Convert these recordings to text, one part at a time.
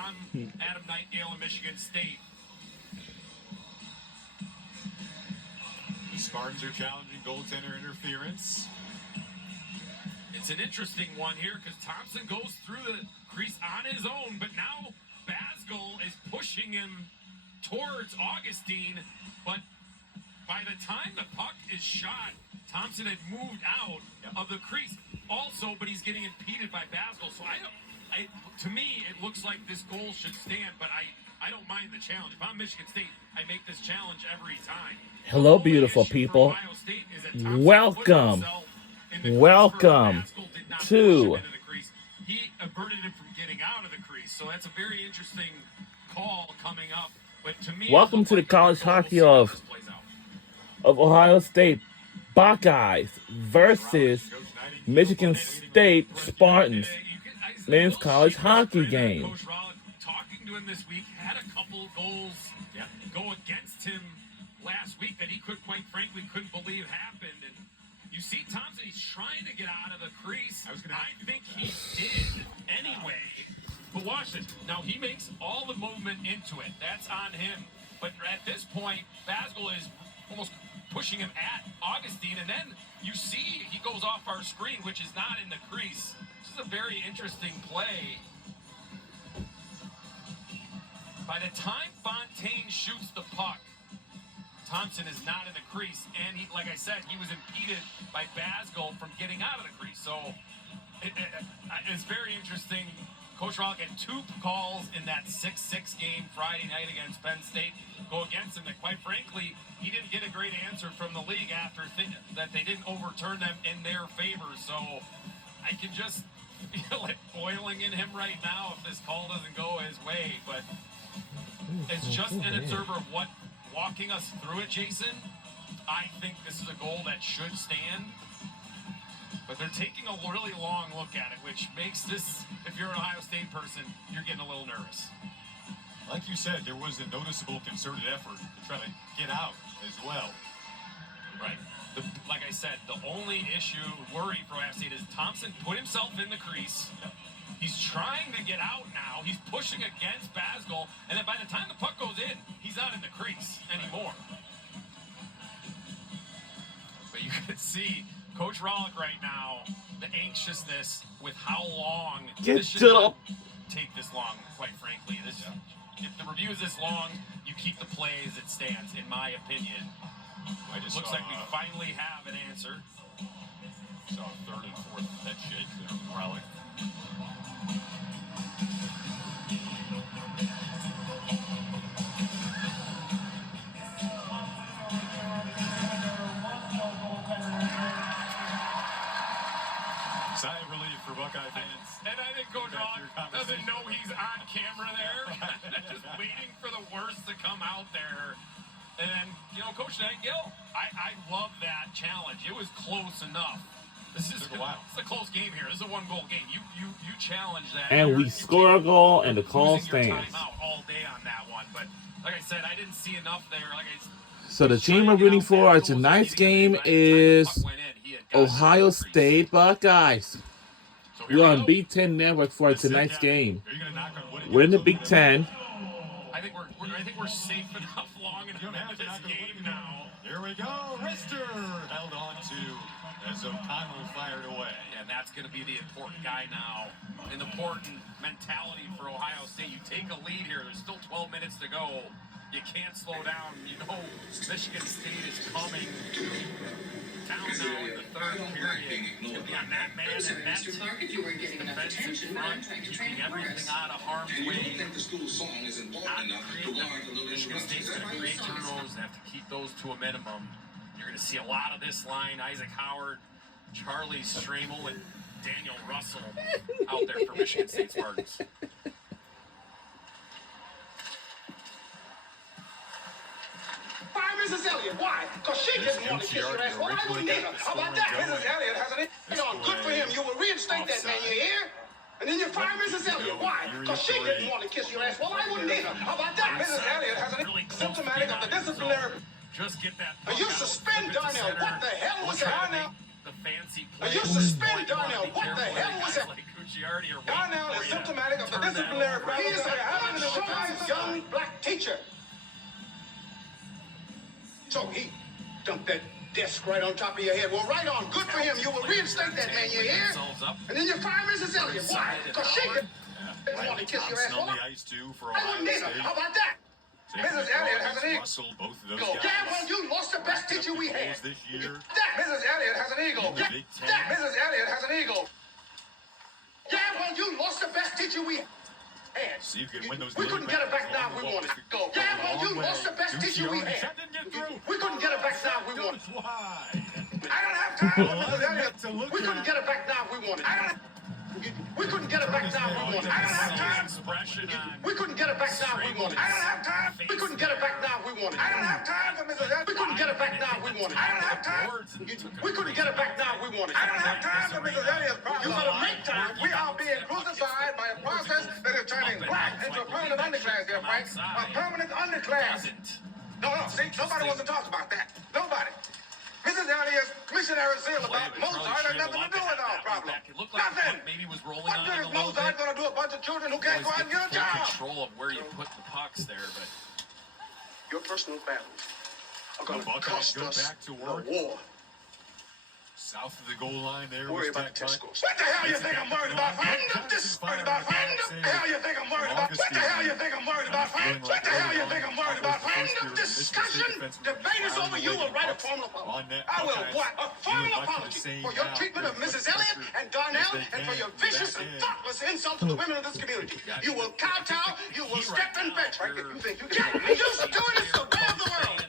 I'm Adam Nightingale in Michigan State. The Spartans are challenging goaltender interference. It's an interesting one here because Thompson goes through the crease on his own, but now Basgall is pushing him towards Augustine, but by the time the puck is shot, Thompson had moved out of the crease also, but he's getting impeded by Basgall. So to me, it looks like this goal should stand, but I don't mind the challenge. If I'm Michigan State, I make this challenge every time. Hello, beautiful people. Welcome to he averted him from getting out of the crease. So that's a very interesting call coming up. But to me, welcome to the college hockey of Ohio State Buckeyes versus Michigan State Spartans men's college hockey game. Coach Rollick, talking to him this week, had a couple goals go against him last week that he quite frankly couldn't believe happened. And you see Thompson, he's trying to get out of the crease. I think he did anyway. But watch this. Now he makes all the movement into it. That's on him. But at this point, Basgall is almost pushing him at Augustine, and then you see he goes off our screen, which is not in the crease. This is a very interesting play. By the time Fontaine shoots the puck, Thompson is not in the crease, and he, like I said, he was impeded by Basgall from getting out of the crease. So it's very interesting. Coach Rollick had two calls in that 6-6 game Friday night against Penn State go against him that, quite frankly, he didn't get a great answer from the league after that they didn't overturn them in their favor. So I can just feel it boiling in him right now if this call doesn't go his way. But it's just an observer of what walking us through it, Jason. I think this is a goal that should stand. But they're taking a really long look at it, which makes this, if you're an Ohio State person, you're getting a little nervous. Like you said, there was a noticeable concerted effort to try to get out as well. Right. Like I said, the only worry for Ohio State is Thompson put himself in the crease. Yep. He's trying to get out now. He's pushing against Basgall, and then by the time the puck goes in, he's not in the crease anymore. But you can see Coach Rollick right now, the anxiousness with how long this should take this long, quite frankly. If the review is this long, you keep the play as it stands, in my opinion. It looks like we finally have an answer. Saw third and fourth head shake there from Rollick. Sigh of relief for Buckeye fans. And I think Coach Rollick doesn't know he's on camera there. Just waiting for the worst to come out there. And then, Coach Nightingale, I love that challenge. It was close enough. This is a close game here. This is a one-goal game. You challenge that. And we score a goal, and the call stands. Timeout all day on that one. But like I said, I didn't see enough there. So the team we're rooting for tonight's game is Ohio State Buckeyes. We're on Big Ten Network for tonight's game. We're in the Big Ten. I think we're safe enough, long enough into this game now. Here we go. Rister held on to as O'Connell fired away. And that's going to be the important guy now. An important mentality for Ohio State. You take a lead here. There's still 12 minutes to go. You can't slow down. Michigan State is coming down now in the third period. It's going to be on that man and net. Defensive front, keeping everything out of harm's way. Michigan State's going to create turnovers and have to keep those to a minimum. You're going to see a lot of this line. Isaac Howard, Charlie Stramel, and Daniel Russell out there for Michigan State Spartans. Mrs. Elliott, why? Because she didn't want to kiss your ass. Well, I wouldn't either. How about that? Mrs. Elliott has an good for him. You will reinstate that man, you hear? And then you fire Mrs. Elliott. Why? Because she didn't want to kiss your ass. Well, I wouldn't either. How about that? Mrs. Elliott has an symptomatic of the disciplinary. Just get that. Are you suspend Darnell? What the hell was that? The fancy play. Are you suspend Darnell? What the hell was that? Giardi are Darnell waiting is for you to symptomatic of the turn that disciplinary over. problem. He is a shy young black teacher. So he dumped that desk right on top of your head. Well, right on. Good for him. You will reinstate that man, you hear? And then you fire Mrs. Elliott. Why? Because she didn't want to kiss your ass. On the ice too for I Ohio wouldn't either. State. How about that? Mrs. Elliott has an ego. Russell, both of those Yeah, guys. well, you lost the best teacher we had. This year. That Mrs. Elliott has an ego. In the Big Ten. That Mrs. Elliott has an ego. Yeah, well, you lost the best teacher we had. See if you can win those We couldn't get it back now. We wanted to go. Yeah, well, you lost the best teacher we had. We couldn't get it back now. We wanted. Why? I don't have time for Mrs. Elliott. We couldn't get it back now. We wanted. We couldn't get it back now. We wanted. I don't have time. We couldn't get it back now. We wanted. I don't have time. We couldn't get it back now. We wanted. I don't have time for Mrs. Elliott. We couldn't get it back now. We wanted. I don't have time. We couldn't get it back now. We wanted. I don't have time for Mrs. Elliott's problem. You better make time. We are being crucified by a process that is turning black into a permanent underclass here, Frank. A permanent underclass. No, see, nobody wants to talk about that. Nobody. Mrs. Elliott's missionary zeal about Mozart had nothing to do with our problem. Nothing. Maybe was rolling What on good him is a little Mozart bit. going to do a bunch of children who can't go out and get a Full job? control of where you put the pucks there, but Your personal battles are going to Buckeyes cost go us back to the work. war. South of the goal line there Worry was about the that test scores. What the hell you think I'm worried about? What the hell you think I'm worried about? What the hell you think I'm worried about? What the hell you think I'm worried about? End of discussion. Debate is over. You will write a formal apology. I will what? A formal apology for your treatment of Mrs. Elliott and Darnell and for your vicious and thoughtless insult to the women of this community. You will kowtow. You will step and fetch. You think you get used to doing this to build the world.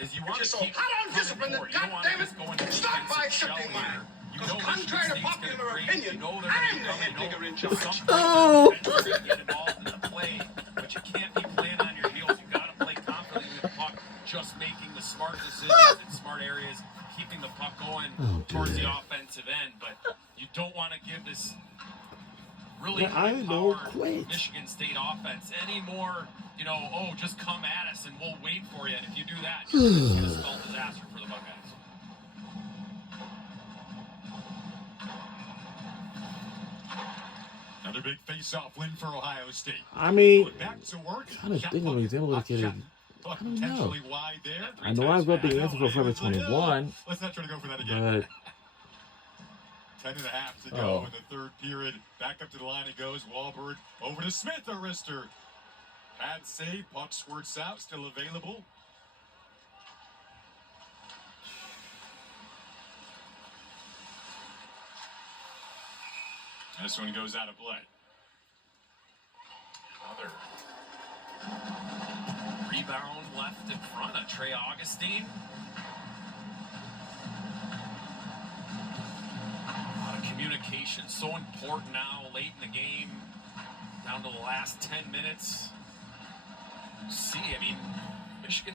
is you If want you're to so keep hot on discipline, then goddammit, start by accepting mine. Because contrary to popular opinion, I'm the head digger in charge. Oh. Get involved in the play, but you can't be playing on your heels. You got to play confidently with the puck, just making the smart decisions in smart areas, keeping the puck going towards the offensive end. But you don't want to give this really high-powered Michigan State offense any more, just come at us and we'll wait for you. And if you do that, it's going to spell disaster for the Buckeyes. Another big face-off win for Ohio State. I mean, Back to work. I'm trying to think if he's able to get it. I don't know. Potentially wide there. I know I've got the answer for Forever 21, Let's not try to go for that again. but 10 and a half to go in the third period. Back up to the line it goes. Wahlberg over to Smith, a wrister. Pad save, puck squirts out, still available. This one goes out of play. Another rebound left in front of Trey Augustine. A lot of communication, so important now, late in the game, down to the last 10 minutes. See, Michigan